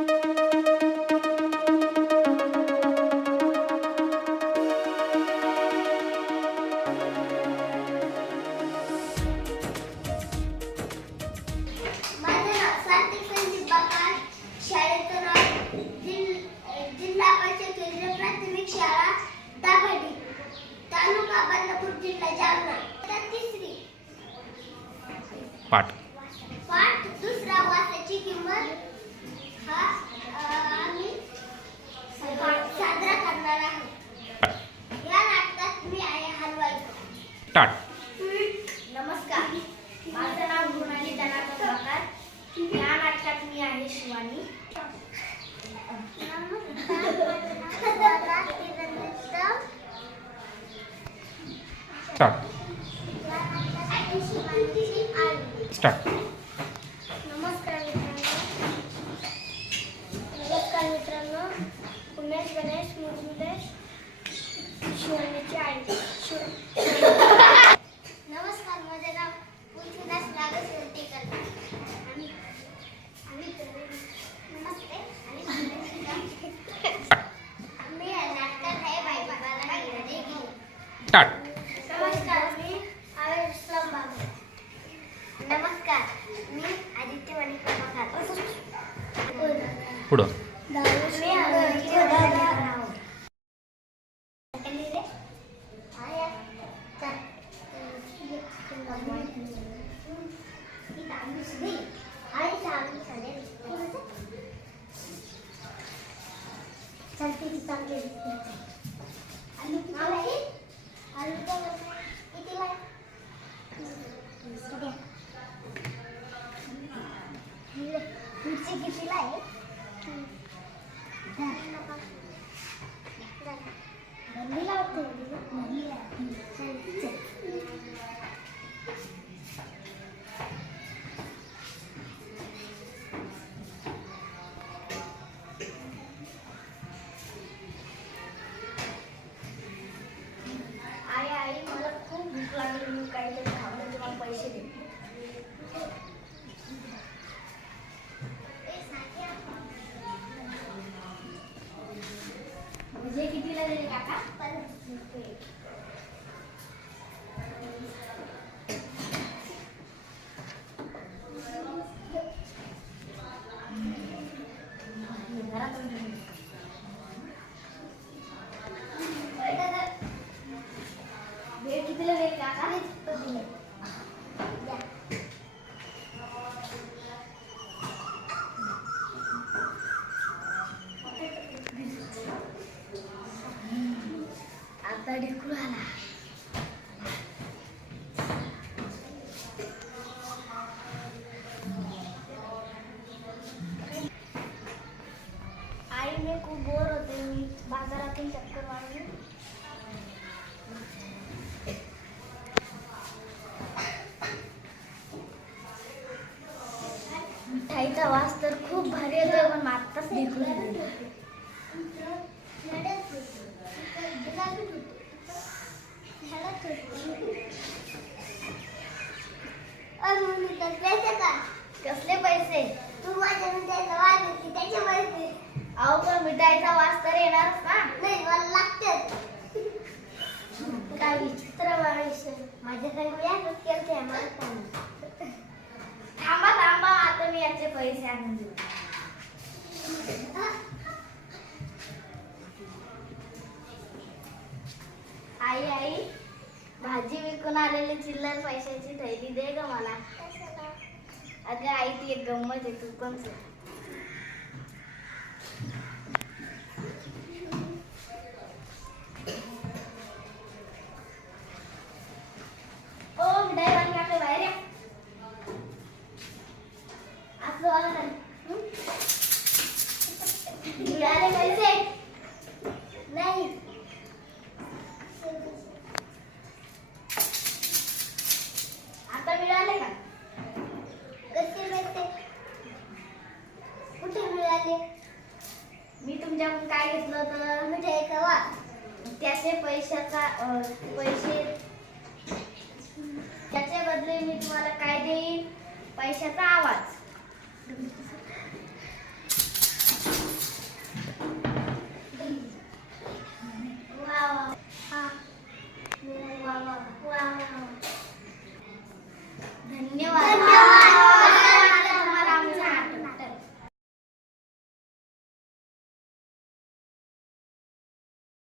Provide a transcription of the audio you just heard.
जिल्हा परिषद केंद्रीय प्राथमिक शाळा दाभाडी, तालुका बदलापूर, जिल्हा जालना. तिसरी पाठ दुसरा वासाची किंमत हा आम्ही साजरा करणार आहोत. या नाटकात मी आहे हलवाई. टाट. नमस्कार, माझं नाव मृणाली जनार्दन प्रकार. या नाटकात मी आहे शिवानी. स्टार्ट. स्टार्ट. नमस्कार मित्रांनो, उमेश गणेश मुजुले शिवानीची आई. नमस्कार, माझे नाव पुलसुदास नागेश वेलटेकर. नमस्ते. मी या नाटकात आहे बाई बाबाला घेणे घेऊ. टाट. नमस्कार, मी आवेश इस्लाम बाबा. नमस्कार, मी आदित्य माणिक प्रभाकर. पुढं. मी आदित्य प्रभाकर. कितीला आहे? आई, मला खूप भूक लागली. मी काहीतरी खाऊन तुम्हाला पैसे दे. म्हणजे कितीला दिले काका? 50 रुपये. भेट कितीला दिले काका? आता ढेकूळ आला. आई, मी खूप बोर होते. मी बाजारातून चक्कर मारली. मिठाईचा वास तर खूप भारी येतोय, पण आत्ताच ढेकूळ आला. कसले पैसे? तू माझ्या मिठाईचा वास येते त्याचे पैसे. अहो, पण मिठाईचा वास तर येणारच ना. नाही, मला लागतेच. काय विचित्र माणूस. माझ्याकडे मी असंच केलं मला सांग. थांबा, आता मी याचे पैसे आणून देऊ. आई, भाजी विकून आलेली चिल्लर पैशाची थैली दे ग मला. अगं आई, ती एक गंमत आहे, तू पण सांग. ओ मिठाई वाली काका, बाहेर या. असं वाला नाही. मिळाले पैसे? नाही. आता मिळाले का? कसे मिळते? कुठे मिळाले? मी तुमच्याकडून काय घेतलं होतं? मिठाई कवा? त्याचे पैसे त्याच्या बदले मी तुम्हाला काय देईन? पैशाचा आवाज.